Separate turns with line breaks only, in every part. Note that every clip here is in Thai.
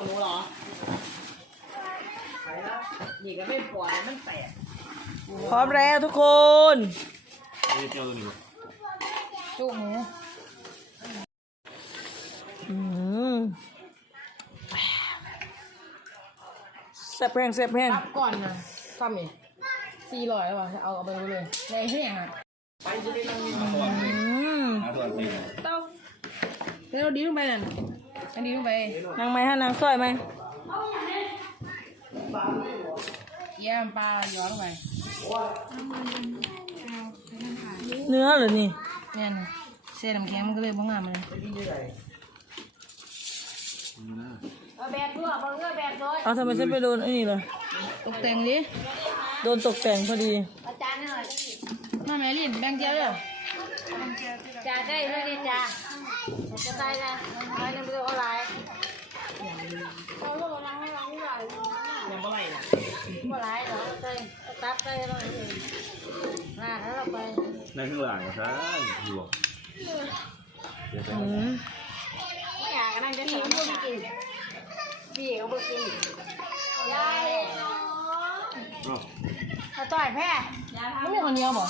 หนูเหรอนี่ก็ไม่ปวดมันแตก
พร้อมแล้วทุกคน
นี่เจ้าตัวนี้ป่ะ
จุหมูแซ่บแห้งแซ่บแห้ง
รับก่อนนะซ้ำอีก400แล้วป่ะเอาไปดูเลยในที่ไหนอ่ะ
มาตัวนี้
เต้าแล้วดีลงไปนั่นอันดีลงไป
นางไหมฮะนางสร้อยไหม
เยี่ยมปลาย้อนลงไป
เนื้อเหรอนี่
เนี่ยนะเส้นน้ำแข็งมันก็เลยบ้องงามเลย
เอาทำไมฉันไปโดนไอ้นี่เลย
ตกแต่งดิ
โดนตกแต่งพอดี
มาแม่ลินแบ่งเจียวเด้อ
จ่าได้เลยดิจ่าจะได้นะไม่ต้องไปเอาอะไรเขาบอกว่าเราไม่ไหว
ยังเมื่อไหร่น่ะ
ไม่ไหวเหรอเต้ตับได้เราเองแล้วเราไป
ในข้างหลังใช่อยู่
ไม่อยากนั่งจะสอนพวกไม่กินพี่เขาบอกกินยายเขาต่อยแพ้
ไม่มีคนเดียวบ่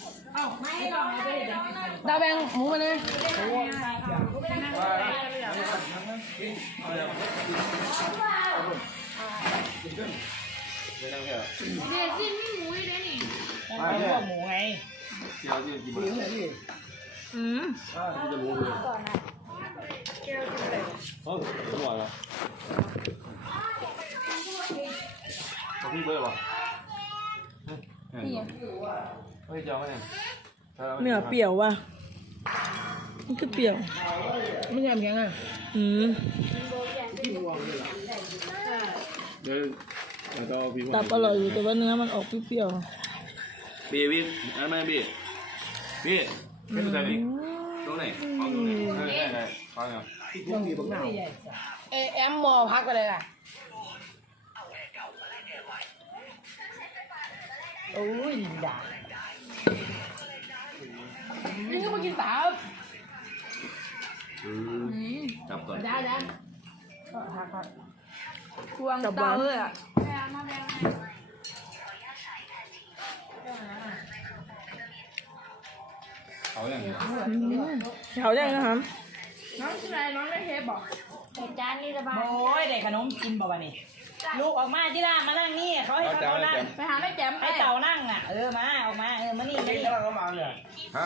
ดาวแบ่งหมูมาเลย
ไม่นั่งแค่
เดี๋ยวจิ้มหมูได้นี่
ไม่แค่
หมูไง
เจ้าที่กินอะไรที่จะรู้เลย
ก่อนนะ
เอออร่อยเหรอพี่เบอร์ป่ะเฮ้ยเจ้าไหมเนี่ย
เนื้อเปรี้ยวว่ะมันคือเปรี้ยว
ไม่ใช่น้ำแข็งอ่ะ
เดี๋ยวเราพี่
ตับอร่อยอยู่แต่ว่าเนื้อมันออกเปรี้ยว
พี่อะไรพี่พี่ไม่เป็นไรพี่ตรงไหนฟังตรงไหนได้ฟังอ่ะพี่พวกมีบักหนาว
แอมมอพักไปเลยอ่ะโอ้ยด่านี่ก็มากินตับ
จับก่อน
ได้พักควง
ๆกับหาน
เตาวเลยอ่ะ
เขาอย่างนี้
เขาได้นะครับ
น้องชื่ออะไรน้องได้เทปบอก
แต่จานนี้สบาย
โอ้ยเด็กขนมกินบ่วะนี่ลูกออกมาที่ร้านมานั่งนี่เขาให้เขานั่ง
ไปหาแม่แจ่ม
ให้เต่านั่งอ่ะมาออกมามานี่มานี่แล้วก็มาเลย
ฮะ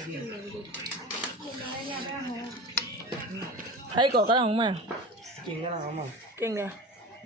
ใครก่อก็ได้ของมา
กินก็แล้วมั้ง
เก่งเลย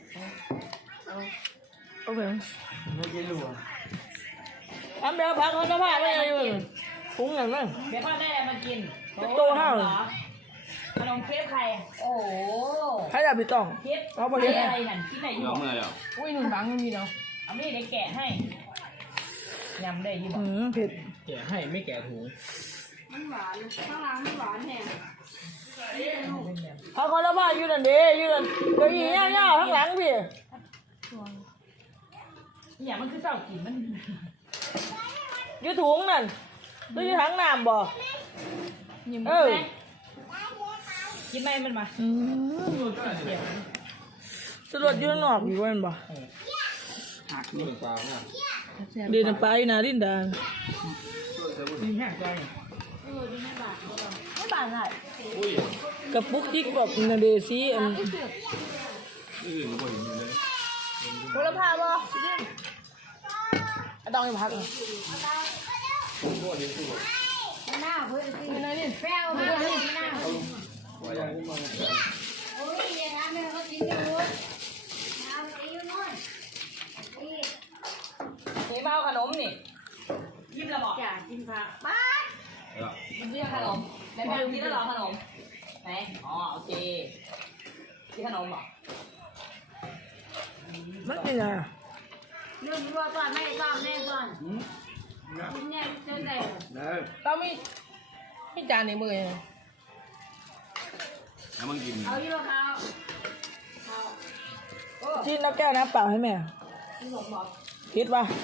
โอเค
ไม่กินหลัว
ทำเดี๋ยวพักเขาจะพาไปเลยพุงอย่างนั้น
เดี๋ยวพ่อได้อะไรมากิน
โตห้าว
ขนมเครปใครโอ้โห
ใครอยากไปต้อง
เครป
เอาไป
เคร
เลย
ปอะไรนั่นที่ไหนอยู่
ยอมเมื่อแล้ว
อุ้ยหนุนบังมันมีเนาะ
เอาไม่ได้แกะให้ยำได้ยี่บอก
เผ็ด
แกะให้ไม่แกะถุง
มันหวานข้างหลังมันหวานแน่
เขาเขาจะพาอยู่นั่นเด้อยู่นั่นเก้าอี้เงาๆข้างหลังพี่
อย่ามันคือเศร้ากินมัน
อยู่ถุงนั่นหรืออยู่ถังน้ำบ่
ยิ้ม
เออ
กินไหมมันมา
สรวจอยู่ข้างนอกอยู่ว่ามันบ่
หักนี่
ปลาเนี่ย
เดินไปอยู่นาดินดา
มีแห้งใจ
ไม่บานเลย
อุ้ย
กับปุ๊กจิ๊กแบบนาเดซีอัน
นี่อื่นก็เห็นอยู่เลย
โหระพาบ่ไอ้ดองอยู่พักเลย
หน้าเพื่อนสิ
ไปไหนดิ
แป้งมาเลยหน้า
ว่าอย่างนี้
โอ้ยอย่างนั้นเลยเขากินกันหมดน้ำตีอยู่นู่นนี่
เฮ้ยมาเอาขนมนี่ยิ้มระบอก
จ่ากินผักบ้า
มันเรียกขนมแล้วแม่กินแล้วหรอขนมไหนอ๋อโอเคกินขนมเหรอ
มันนี่นะ
เรื่องรัวก่อนไม่ก่อนแน่ก่อนกินแน่จนได้
ได้
เรามีจานในมือเลย
แล้วมันกิน
เอาอยู่เขา
ที่น้ำแก้วน้ำเปล่าให้แม่คิดว่า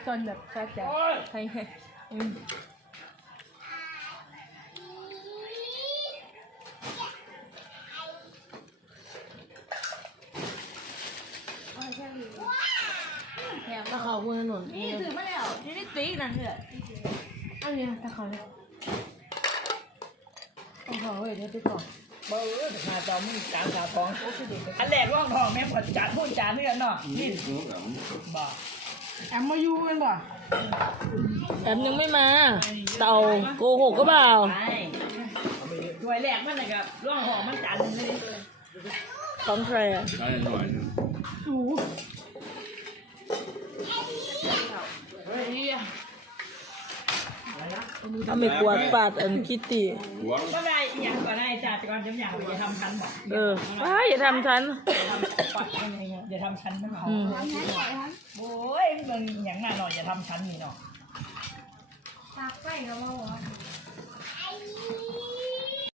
อนแบบแซ่บใจใช่ไหม
ถ้าเขาบนถนน
นี่ถือมาแล้วนี่นี่ตีนั่นเถอะ
อันนี้ถ้าเขาเนี่ยต้องเขาเว้ยเดี๋ยวไปก่อน
เบอร์หาจอมจานสาวท้องอันแรกร่องทองแม่ผดจานพูดจานเรื่องเนาะนี่บ่
แอมมาอยู่กันป่ะ
แอมยังไม่มาเต่าโกหกก็เปล่า
ไปด้วยแรกมันนะครับร่องหอมมันจานนึงเลย
ของใครอ่ะ
ได้หน่อย
ถ้าไม่กวาดปาดอันคิตตี้
หัว
ก็ได้อย่างก่อนได้จ่าก่อนจะอยากไปทำชั้นบอก
ว้าอย่าทำฉัน
ปัดอะไรเงี้ยอย่าทำชั้นนะเขา
อืม
โอ้ยมึงอย่างน่าหน่อยอย่าทำชั้นนี่เนาะ
ตากไฟกับเราเหรอ